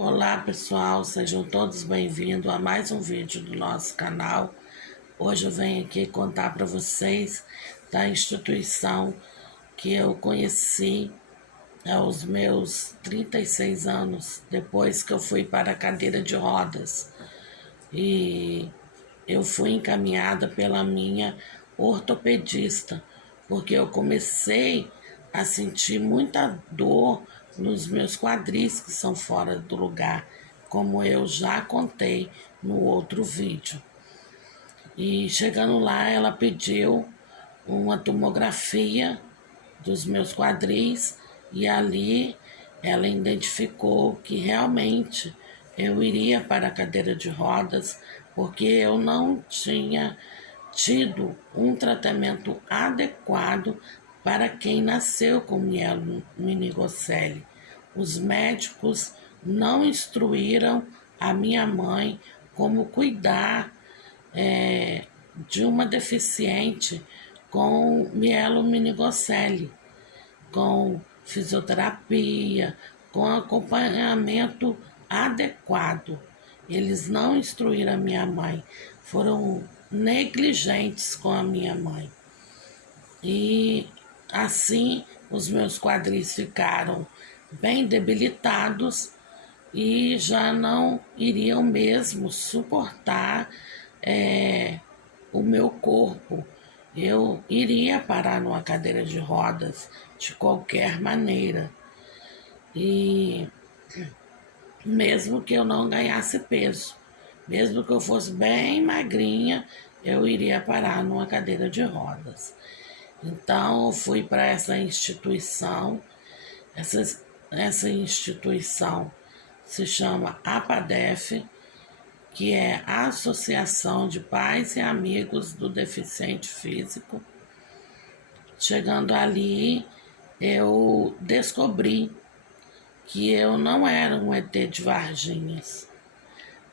Olá pessoal, sejam todos bem-vindos a mais um vídeo do nosso canal. Hoje eu venho aqui contar para vocês da instituição que eu conheci aos meus 36 anos, depois que eu fui para a cadeira de rodas. E eu fui encaminhada pela minha ortopedista, porque eu comecei a sentir muita dor nos meus quadris que são fora do lugar, como eu já contei no outro vídeo. E chegando lá, ela pediu uma tomografia dos meus quadris e ali ela identificou que realmente eu iria para a cadeira de rodas porque eu não tinha tido um tratamento adequado para quem nasceu com mielomeningocele. Os médicos não instruíram a minha mãe como cuidar de uma deficiente com mielomeningocele, com fisioterapia, com acompanhamento adequado. Eles não instruíram a minha mãe, foram negligentes com a minha mãe. E assim os meus quadris ficaram bem debilitados e já não iriam mesmo suportar o meu corpo. Eu iria parar numa cadeira de rodas de qualquer maneira. E mesmo que eu não ganhasse peso, mesmo que eu fosse bem magrinha, eu iria parar numa cadeira de rodas. Então eu fui para essa instituição. Essa instituição se chama APADEF, que é a Associação de Pais e Amigos do Deficiente Físico. Chegando ali, eu descobri que eu não era um ET de Varginhas,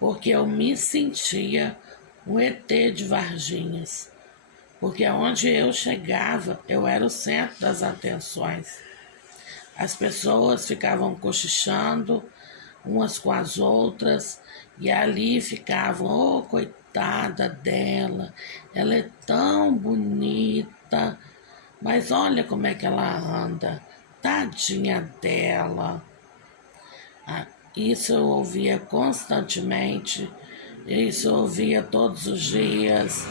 porque eu me sentia um ET de Varginhas, porque onde eu chegava, eu era o centro das atenções. As pessoas ficavam cochichando umas com as outras, e ali ficavam, oh, coitada dela, ela é tão bonita, mas olha como é que ela anda, tadinha dela. Isso eu ouvia constantemente, isso eu ouvia todos os dias,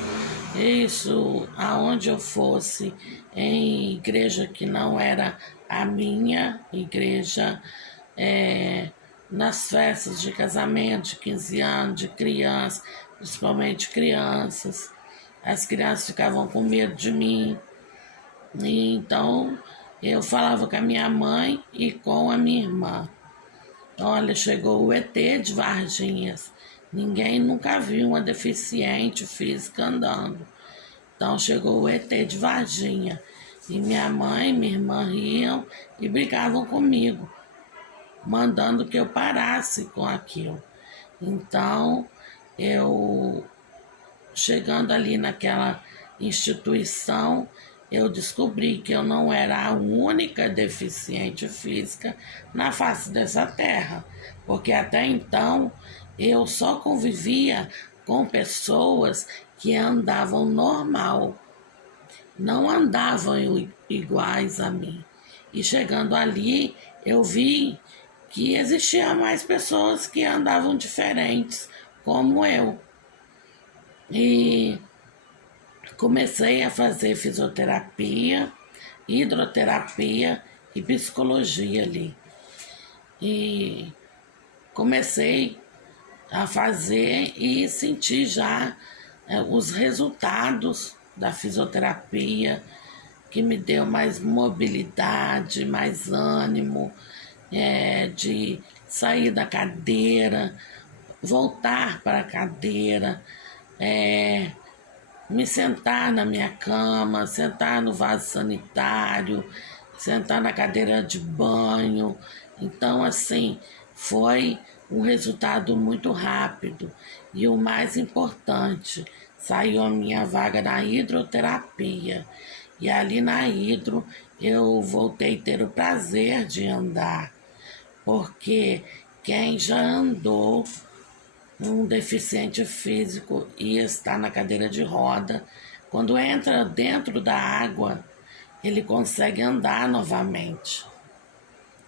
isso aonde eu fosse, em igreja que não era a minha igreja, nas festas de casamento, de 15 anos, de crianças, principalmente crianças. As crianças ficavam com medo de mim. E então eu falava com a minha mãe e com a minha irmã. Olha, chegou o ET de Varginhas. Ninguém nunca viu uma deficiente física andando. Então chegou o ET de Varginha. E minha mãe e minha irmã riam e brigavam comigo, mandando que eu parasse com aquilo. Então, eu, chegando ali naquela instituição, eu descobri que eu não era a única deficiente física na face dessa terra, porque até então eu só convivia com pessoas que andavam normal, não andavam iguais a mim. E chegando ali, eu vi que existiam mais pessoas que andavam diferentes, como eu. E comecei a fazer fisioterapia, hidroterapia e psicologia ali. E comecei a fazer e senti já os resultados da fisioterapia, que me deu mais mobilidade, mais ânimo, de sair da cadeira, voltar para a cadeira, me sentar na minha cama, sentar no vaso sanitário, sentar na cadeira de banho. Então, assim, foi um resultado muito rápido. E o mais importante, saiu a minha vaga na hidroterapia. E ali na eu voltei a ter o prazer de andar, porque quem já andou, um deficiente físico e está na cadeira de roda, quando entra dentro da água, ele consegue andar novamente.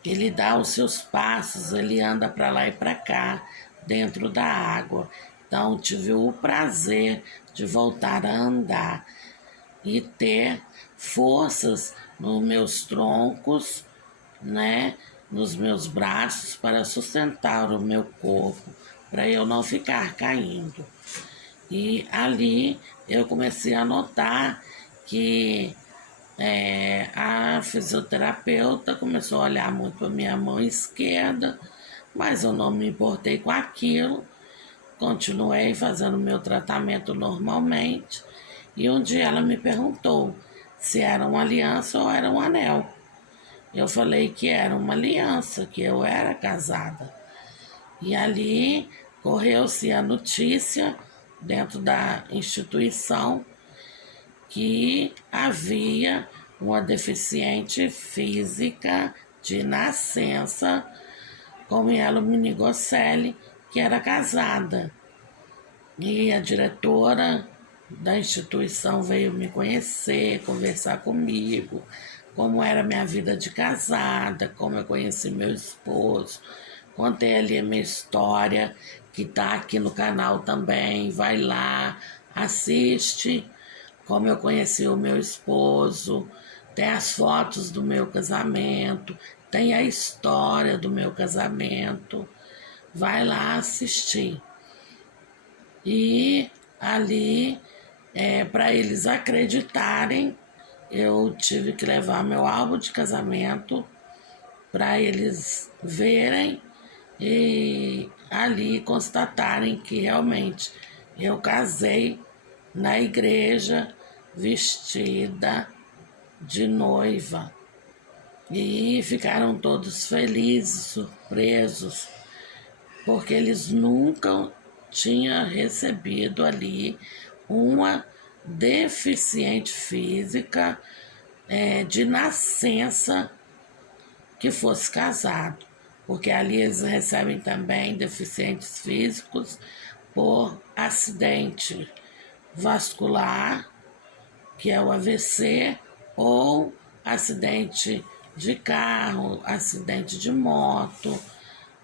Ele dá os seus passos, ele anda para lá e para cá, dentro da água. Então, tive o prazer de voltar a andar e ter forças nos meus troncos, né, nos meus braços para sustentar o meu corpo, para eu não ficar caindo. E ali eu comecei a notar que a fisioterapeuta começou a olhar muito para minha mão esquerda, mas eu não me importei com aquilo, continuei fazendo meu tratamento normalmente. E um dia ela me perguntou se era uma aliança ou era um anel. Eu falei que era uma aliança, que eu era casada. E ali correu-se a notícia dentro da instituição que havia uma deficiente física de nascença com Mielo Minigocelli, que era casada. E a diretora da instituição veio me conhecer, conversar comigo, como era minha vida de casada, como eu conheci meu esposo. Contei ali a minha história, que está aqui no canal também. Vai lá, assiste como eu conheci o meu esposo, tem as fotos do meu casamento, tem a história do meu casamento. Vai lá assistir. E ali, para eles acreditarem, eu tive que levar meu álbum de casamento para eles verem e ali constatarem que realmente eu casei na igreja vestida de noiva. E ficaram todos felizes, surpresos, porque eles nunca tinham recebido ali uma deficiente física de nascença que fosse casado, porque ali eles recebem também deficientes físicos por acidente vascular, que é o AVC, ou acidente de carro, acidente de moto,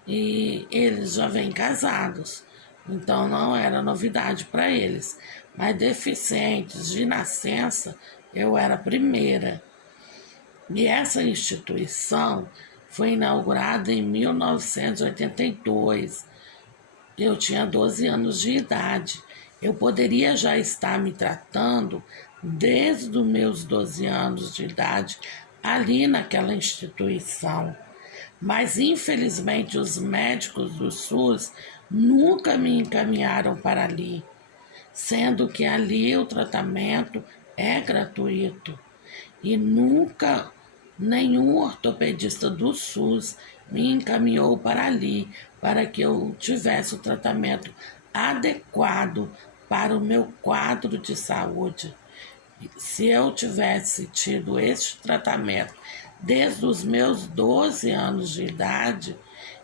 e eles já vêm casados, então não era novidade para eles. Mas deficientes de nascença, eu era a primeira. E essa instituição foi inaugurada em 1982. Eu tinha 12 anos de idade. Eu poderia já estar me tratando desde os meus 12 anos de idade ali naquela instituição. Mas, infelizmente, os médicos do SUS nunca me encaminharam para ali, sendo que ali o tratamento é gratuito. E nunca nenhum ortopedista do SUS me encaminhou para ali, para que eu tivesse o tratamento adequado para o meu quadro de saúde. Se eu tivesse tido esse tratamento desde os meus 12 anos de idade,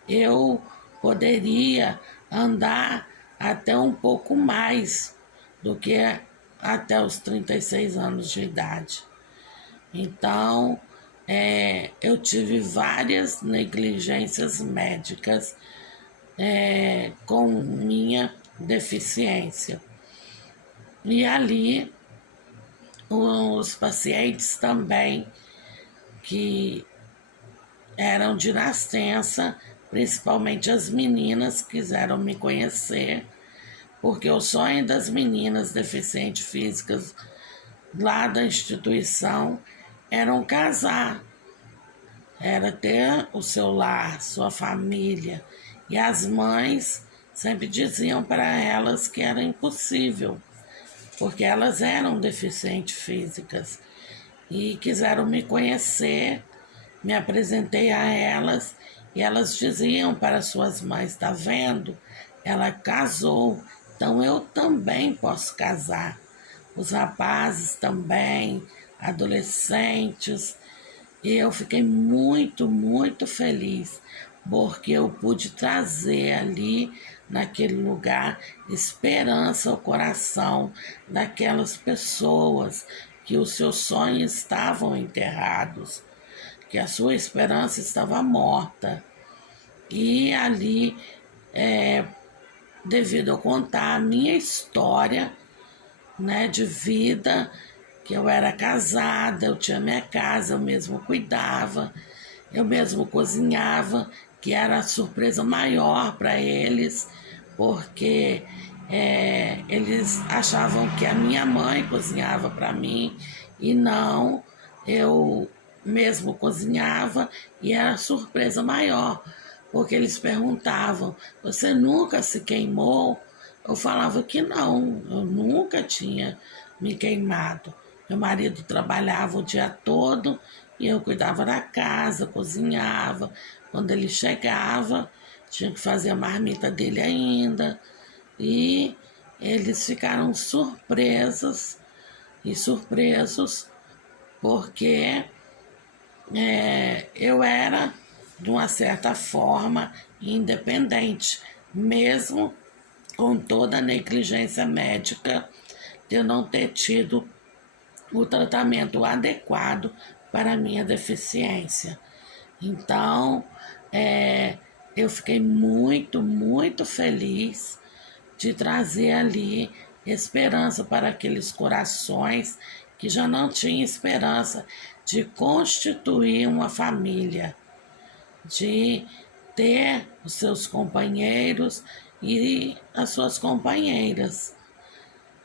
eu poderia andar até um pouco mais do que até os 36 anos de idade. Então, eu tive várias negligências médicas com minha deficiência. E ali, os pacientes também que eram de nascença, principalmente as meninas, quiseram me conhecer, porque o sonho das meninas deficientes físicas lá da instituição era casar, era ter o seu lar, sua família. E as mães sempre diziam para elas que era impossível, porque elas eram deficientes físicas. E quiseram me conhecer, me apresentei a elas e elas diziam para suas mães: está vendo? Ela casou, então eu também posso casar. Os rapazes também, adolescentes. E eu fiquei muito, muito feliz, porque eu pude trazer ali, naquele lugar, esperança ao coração daquelas pessoas que os seus sonhos estavam enterrados, que a sua esperança estava morta. E ali, devido a contar a minha história, né, de vida, que eu era casada, eu tinha minha casa, eu mesmo cuidava, eu mesmo cozinhava, que era a surpresa maior para eles, porque eles achavam que a minha mãe cozinhava para mim e não, eu mesmo cozinhava, e era a surpresa maior, porque eles perguntavam: você nunca se queimou? Eu falava que não, eu nunca tinha me queimado. Meu marido trabalhava o dia todo e eu cuidava da casa, cozinhava. Quando ele chegava, tinha que fazer a marmita dele ainda. E eles ficaram surpresos porque eu era, de uma certa forma, independente, mesmo com toda a negligência médica de eu não ter tido o tratamento adequado para a minha deficiência. Então, eu fiquei muito, muito feliz de trazer ali esperança para aqueles corações que já não tinham esperança de constituir uma família, de ter os seus companheiros e as suas companheiras.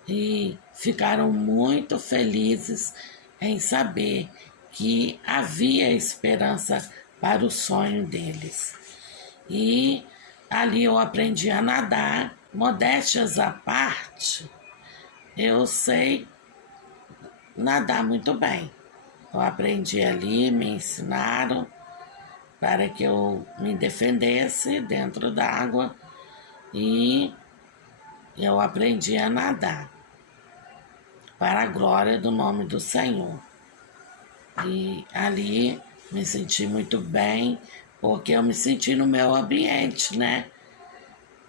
E ficaram muito felizes em saber que havia esperança para o sonho deles. E ali eu aprendi a nadar. Modéstias à parte, eu sei nadar muito bem. Eu aprendi ali, me ensinaram para que eu me defendesse dentro d'água e eu aprendi a nadar para a glória do nome do Senhor. E ali me senti muito bem, porque eu me senti no meu ambiente, né?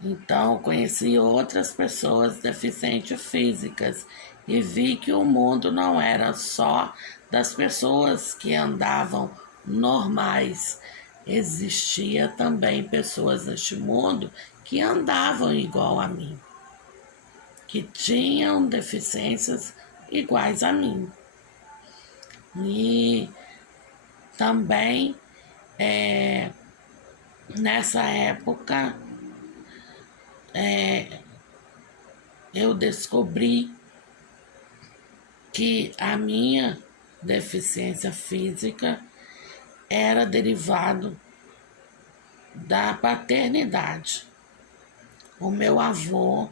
Então, conheci outras pessoas deficientes físicas e vi que o mundo não era só das pessoas que andavam normais. Existia também pessoas neste mundo que andavam igual a mim, que tinham deficiências iguais a mim. E também, nessa época, eu descobri que a minha deficiência física era derivado da paternidade. O meu avô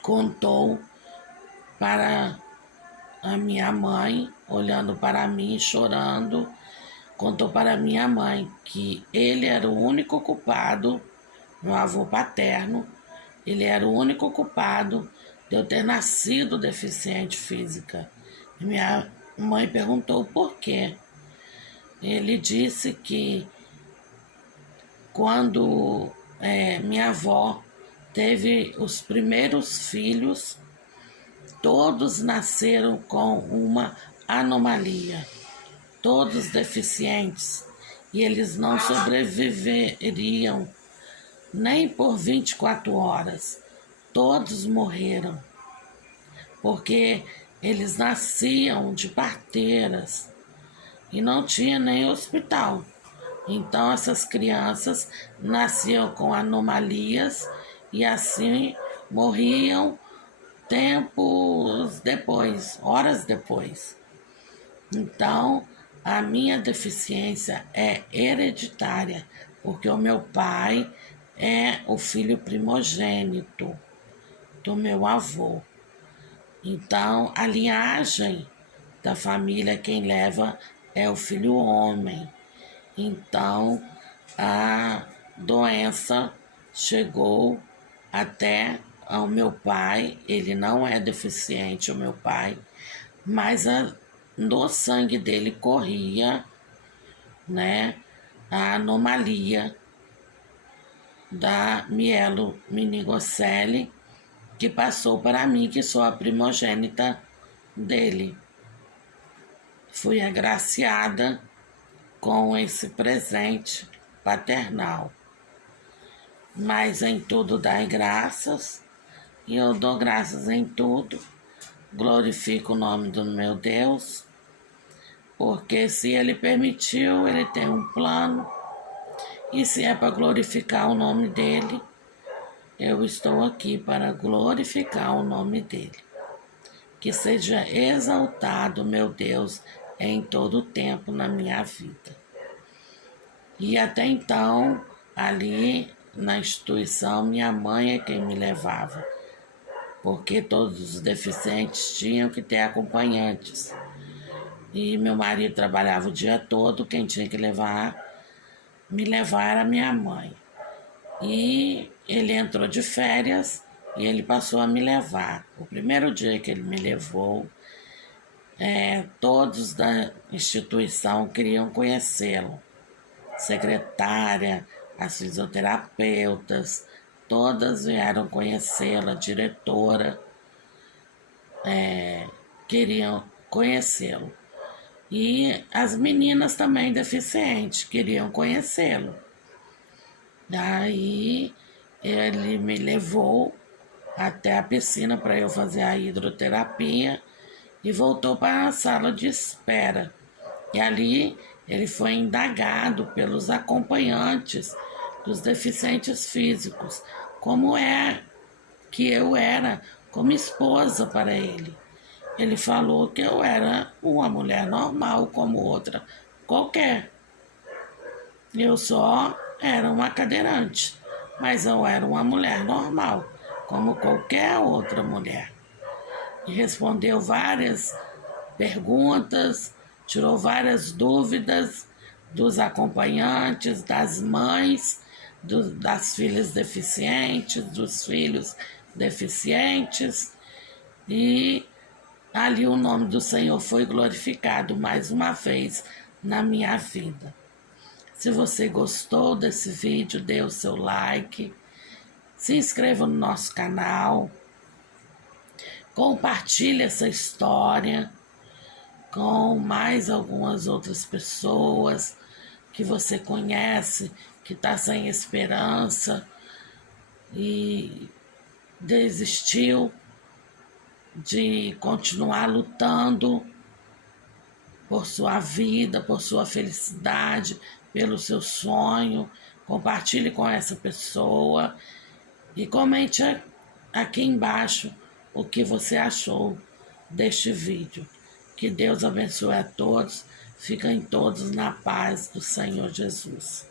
contou para a minha mãe, olhando para mim, chorando, contou para minha mãe que ele era o único culpado, meu avô paterno, ele era o único culpado de eu ter nascido deficiente física. E minha mãe perguntou por quê. Ele disse que quando minha avó teve os primeiros filhos, todos nasceram com uma anomalia, todos deficientes, e eles não sobreviveriam nem por 24 horas. Todos morreram, porque eles nasciam de parteiras e não tinha nem hospital. Então essas crianças nasciam com anomalias e assim morriam tempos depois, horas depois. Então, a minha deficiência é hereditária, porque o meu pai é o filho primogênito do meu avô. Então, a linhagem da família, quem leva é o filho homem. Então, a doença chegou até ao meu pai. Ele não é deficiente, o meu pai, mas no sangue dele corria, né, a anomalia da mielomeningocele, que passou para mim, que sou a primogênita dele. Fui agraciada com esse presente paternal. Mas em tudo dai graças, e eu dou graças em tudo, glorifico o nome do meu Deus, porque se Ele permitiu, Ele tem um plano, e se é para glorificar o nome dEle, eu estou aqui para glorificar o nome dEle. Que seja exaltado, meu Deus, em todo o tempo na minha vida. E até então, ali na instituição, minha mãe é quem me levava, porque todos os deficientes tinham que ter acompanhantes. E meu marido trabalhava o dia todo, quem tinha que me levar era minha mãe. E ele entrou de férias e ele passou a me levar. O primeiro dia que ele me levou, todos da instituição queriam conhecê-lo. Secretária, as fisioterapeutas, todas vieram conhecê-la, diretora, queriam conhecê-lo. E as meninas também deficientes queriam conhecê-lo. Daí ele me levou até a piscina para eu fazer a hidroterapia e voltou para a sala de espera. E ali ele foi indagado pelos acompanhantes dos deficientes físicos, como é que eu era como esposa para ele. Ele falou que eu era uma mulher normal como outra qualquer. Eu só era uma cadeirante, mas eu era uma mulher normal, como qualquer outra mulher. E respondeu várias perguntas, tirou várias dúvidas dos acompanhantes, das mães, das filhas deficientes, dos filhos deficientes. E ali o nome do Senhor foi glorificado mais uma vez na minha vida. Se você gostou desse vídeo, dê o seu like, se inscreva no nosso canal, compartilhe essa história com mais algumas outras pessoas que você conhece, que está sem esperança e desistiu de continuar lutando por sua vida, por sua felicidade, pelo seu sonho. Compartilhe com essa pessoa e comente aqui embaixo o que você achou deste vídeo. Que Deus abençoe a todos. Fiquem todos na paz do Senhor Jesus.